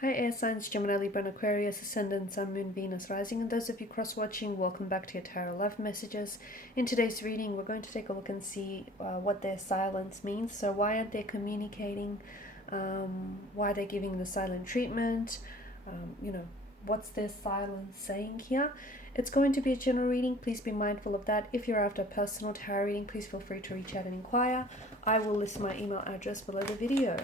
Hi air signs, Gemini, Libra and Aquarius, Ascendant, Sun, Moon, Venus, Rising, and those of you cross-watching, welcome back to your Tarot Love Messages. In today's reading, we're going to take a look and see what their silence means. So why aren't they communicating? Why they're giving the silent treatment? What's their silence saying here? It's going to be a general reading. Please be mindful of that. If you're after a personal tarot reading, please feel free to reach out and inquire. I will list my email address below the video.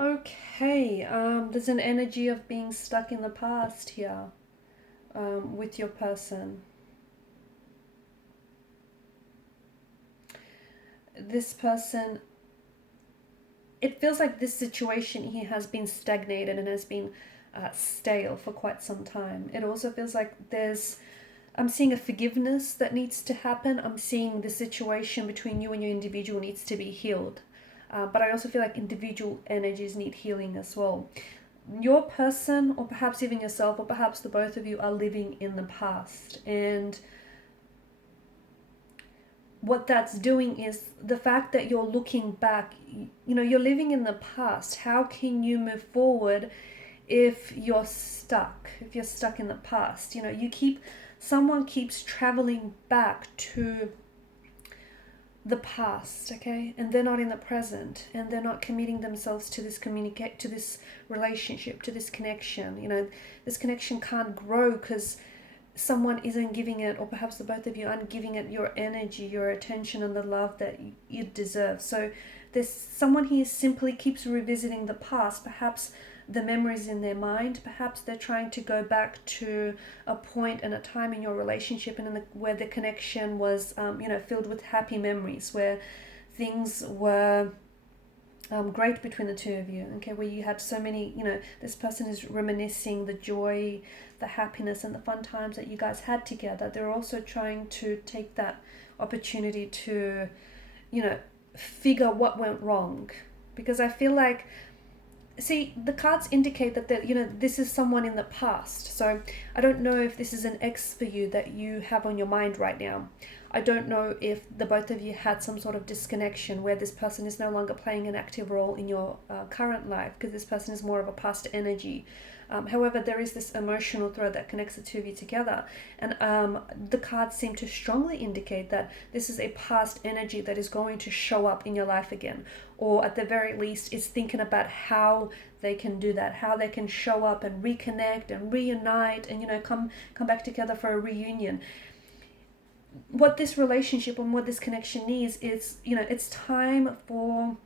Okay, there's an energy of being stuck in the past here with your person. This person, it feels like this situation here has been stagnated and has been stale for quite some time. It also feels like I'm seeing a forgiveness that needs to happen. I'm seeing the situation between you and your individual needs to be healed. But I also feel like individual energies need healing as well. Your person, or perhaps even yourself, or perhaps the both of you, are living in the past. And what that's doing is the fact that you're looking back, you're living in the past. How can you move forward if you're stuck in the past? Someone keeps traveling back to the past, okay, and they're not in the present, and they're not committing themselves to this relationship, to this connection. This connection can't grow because someone isn't giving it, or perhaps the both of you aren't giving it your energy, your attention, and the love that you deserve. So there's someone here simply keeps revisiting the past, perhaps the memories in their mind. Perhaps they're trying to go back to a point and a time in your relationship and where the connection was, filled with happy memories, where things were great between the two of you, okay, where you had so many, this person is reminiscing the joy, the happiness, and the fun times that you guys had together. They're also trying to take that opportunity to, figure what went wrong. Because I feel like, see, the cards indicate that this is someone in the past. So I don't know if this is an ex for you that you have on your mind right now. I don't know if the both of you had some sort of disconnection where this person is no longer playing an active role in your current life, because this person is more of a past energy. However, there is this emotional thread that connects the two of you together. And the cards seem to strongly indicate that this is a past energy that is going to show up in your life again. Or at the very least, is thinking about how they can do that, how they can show up and reconnect and reunite and, come back together for a reunion. What this relationship and what this connection needs is, it's time for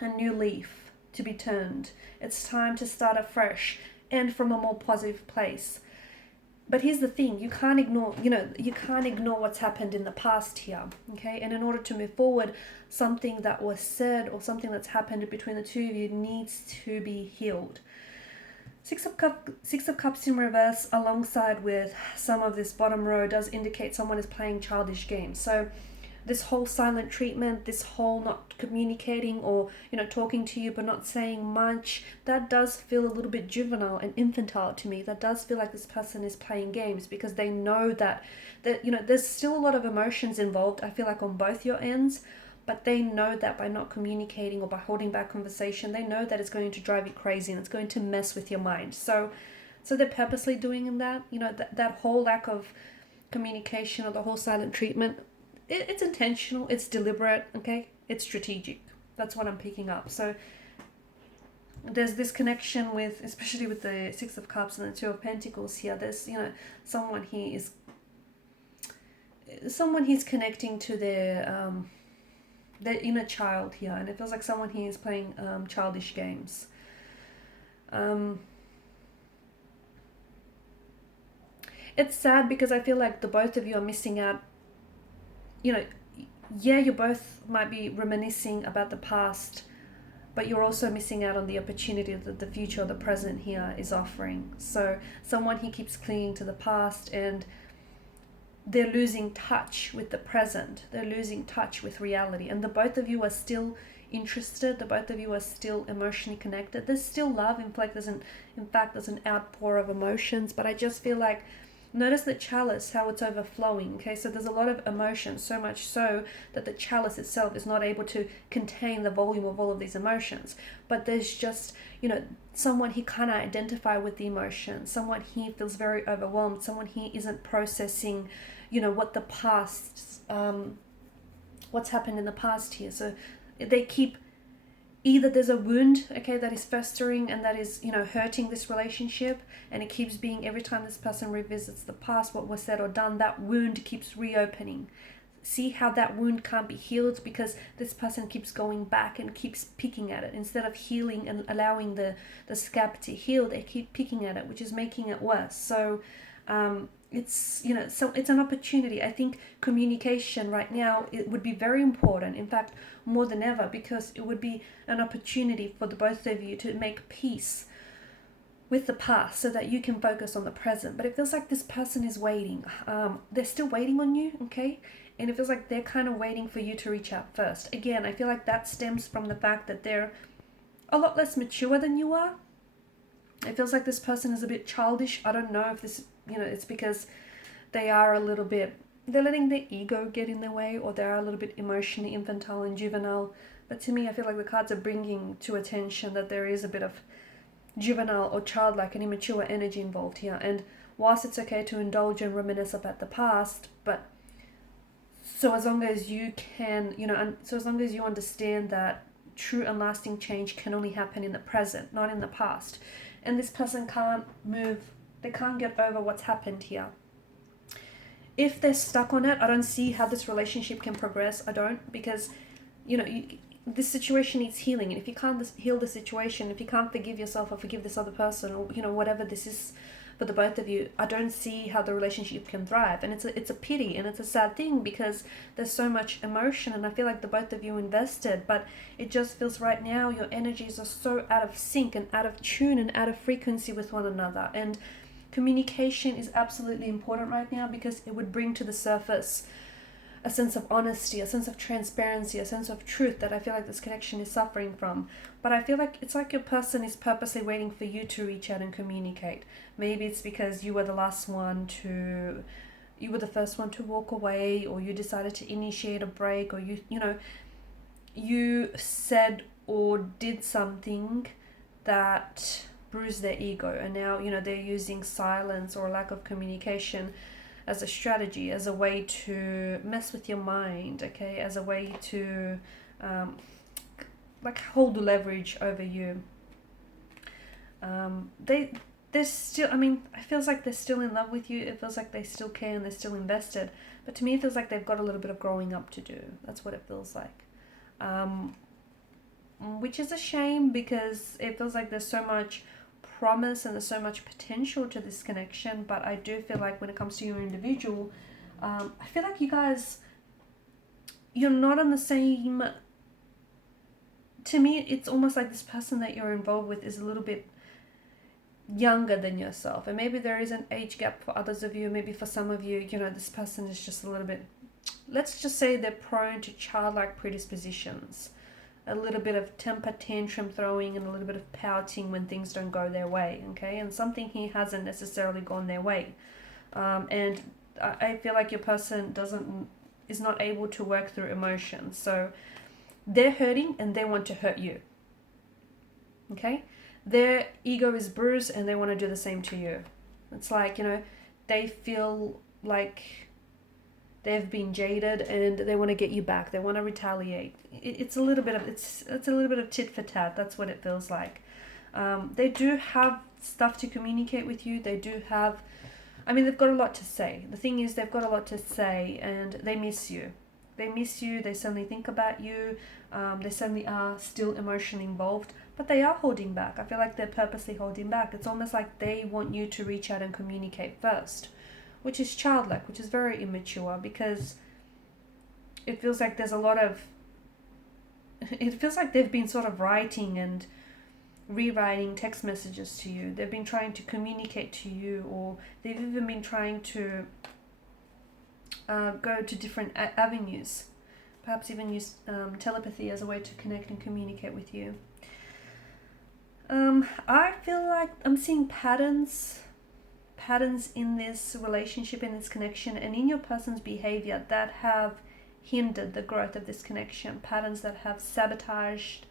a new leaf to be turned. It's time to start afresh and from a more positive place. But here's the thing, you can't ignore what's happened in the past here, okay? And in order to move forward, something that was said or something that's happened between the two of you needs to be healed. Six of Cups in reverse alongside with some of this bottom row does indicate someone is playing childish games. So this whole silent treatment, this whole not communicating or, talking to you but not saying much, that does feel a little bit juvenile and infantile to me. That does feel like this person is playing games because they know that there's still a lot of emotions involved, I feel like, on both your ends. But they know that by not communicating or by holding back conversation, they know that it's going to drive you crazy and it's going to mess with your mind. So they're purposely doing that. That whole lack of communication or the whole silent treatment, it's intentional, it's deliberate, okay? It's strategic. That's what I'm picking up. So there's this connection with, especially with the Six of Cups and the Two of Pentacles here, there's, someone he's connecting to their inner child here, and it feels like someone here is playing childish games. It's sad because I feel like the both of you are missing out. You know, yeah, you both might be reminiscing about the past, but you're also missing out on the opportunity that the future or the present here is offering. So someone here keeps clinging to the past, and they're losing touch with the present. They're losing touch with reality. And the both of you are still interested. The both of you are still emotionally connected. There's still love. In fact, there's an outpour of emotions. But I just feel like, notice the chalice, how it's overflowing. Okay, so there's a lot of emotion, so much so that the chalice itself is not able to contain the volume of all of these emotions. But there's just, someone he can't identify with the emotion. Someone he feels very overwhelmed. Someone he isn't processing, what the past, what's happened in the past here. So they keep, either there's a wound, okay, that is festering and that is, hurting this relationship, and it keeps being, every time this person revisits the past, what was said or done, that wound keeps reopening. See how that wound can't be healed because this person keeps going back and keeps picking at it. Instead of healing and allowing the scab to heal, they keep picking at it, which is making it worse. So it's it's an opportunity. I think communication right now, it would be very important, in fact more than ever, because it would be an opportunity for the both of you to make peace with the past so that you can focus on the present. But it feels like this person is waiting. They're still waiting on you, okay? And it feels like they're kind of waiting for you to reach out first. Again, I feel like that stems from the fact that they're a lot less mature than you are. It feels like this person is a bit childish. I don't know if this, it's because they are a little bit, they're letting their ego get in their way, or they're a little bit emotionally infantile and juvenile. But to me, I feel like the cards are bringing to attention that there is a bit of juvenile or childlike and immature energy involved here. And whilst it's okay to indulge and reminisce about the past, but so as long as you can, so as long as you understand that true and lasting change can only happen in the present, not in the past. And this person can't move, they can't get over what's happened here. If they're stuck on it, I don't see how this relationship can progress. I don't, because, this situation needs healing. And if you can't heal the situation, if you can't forgive yourself or forgive this other person, or, whatever this is for the both of you, I don't see how the relationship can thrive. And it's a pity, and it's a sad thing because there's so much emotion, and I feel like the both of you invested, but it just feels right now your energies are so out of sync and out of tune and out of frequency with one another. And communication is absolutely important right now because it would bring to the surface a sense of honesty, a sense of transparency, a sense of truth that I feel like this connection is suffering from. But I feel like it's like your person is purposely waiting for you to reach out and communicate. Maybe it's because you were the first one to walk away, or you decided to initiate a break, or you said or did something that bruise their ego, and now they're using silence or lack of communication as a strategy, as a way to mess with your mind, okay, as a way to hold leverage over you. They're still, it feels like they're still in love with you. It feels like they still care and they're still invested, but to me it feels like they've got a little bit of growing up to do. That's what it feels like, which is a shame because it feels like there's so much promise and there's so much potential to this connection. But I do feel like when it comes to your individual, I feel like you guys, you're not on the same, to me it's almost like this person that you're involved with is a little bit younger than yourself, and maybe there is an age gap for others of you. Maybe for some of you, this person is just a little bit, let's just say they're prone to childlike predispositions, a little bit of temper tantrum throwing and a little bit of pouting when things don't go their way, okay? And something here hasn't necessarily gone their way. And I feel like your person is not able to work through emotions. So they're hurting and they want to hurt you, okay? Their ego is bruised and they want to do the same to you. It's like, they feel like they've been jaded and they want to get you back. They want to retaliate. It's a little bit of tit for tat. That's what it feels like. They do have stuff to communicate with you. They do have, they've got a lot to say. The thing is, they've got a lot to say and they miss you. They miss you. They suddenly think about you. They suddenly are still emotionally involved, but they are holding back. I feel like they're purposely holding back. It's almost like they want you to reach out and communicate first. which is childlike, which is very immature, because it feels like there's a lot of, it feels like they've been sort of writing and rewriting text messages to you. They've been trying to communicate to you, or they've even been trying to go to different avenues, perhaps even use telepathy as a way to connect and communicate with you. I feel like I'm seeing patterns in this relationship, in this connection, and in your person's behavior that have hindered the growth of this connection, patterns that have sabotaged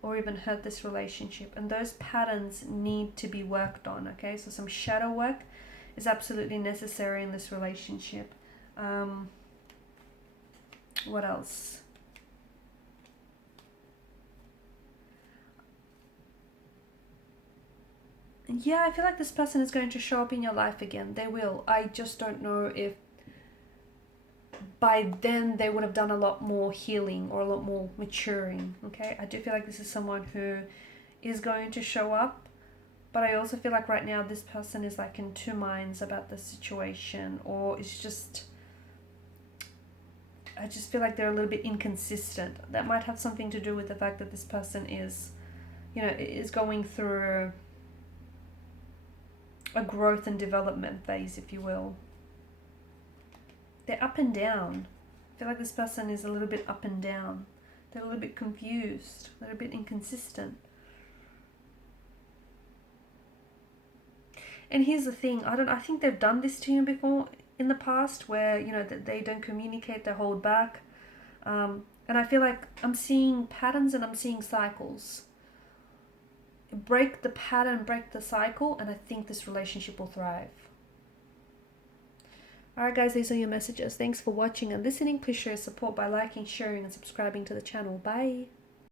or even hurt this relationship, and those patterns need to be worked on. Okay, so some shadow work is absolutely necessary in this relationship. What else? Yeah, I feel like this person is going to show up in your life again. They will. I just don't know if by then they would have done a lot more healing or a lot more maturing. Okay, I do feel like this is someone who is going to show up, but I also feel like right now this person is like in two minds about the situation, or it's just, I just feel like they're a little bit inconsistent. That might have something to do with the fact that this person is, you know, is going through a growth and development phase, if you will. They're up and down. I feel like this person is a little bit up and down. They're a little bit confused, a little bit inconsistent. And here's the thing, I think they've done this to you before in the past, where, you know, that they don't communicate, they hold back. And I feel like I'm seeing patterns and I'm seeing cycles. Break the pattern, break the cycle, and I think this relationship will thrive. Alright guys, these are your messages. Thanks for watching and listening. Please show your support by liking, sharing and subscribing to the channel. Bye.